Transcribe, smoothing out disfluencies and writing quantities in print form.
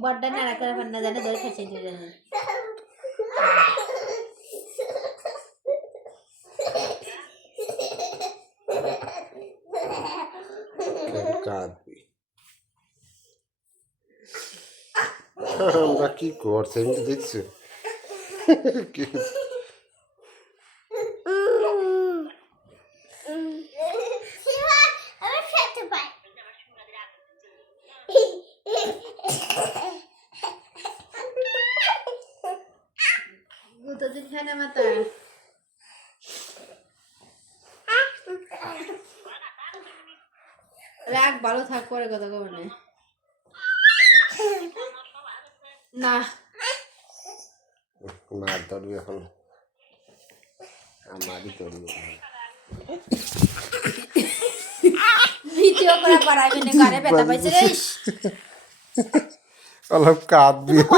বড়টা নাড়া করে ফেলনা জানে ধরে খেয়েছে দুজনে কাঁদবি আমরা কি করছে এমনি দেখছো দুদিন খায় না মাতা রাগ ভালো থাক পরে কথা কবে না মার ধরবি এখন আমারই ধরবি ভিডিও করে পারাইবে না গারে ব্যথা পাইছে রে অলপ কাঁদবি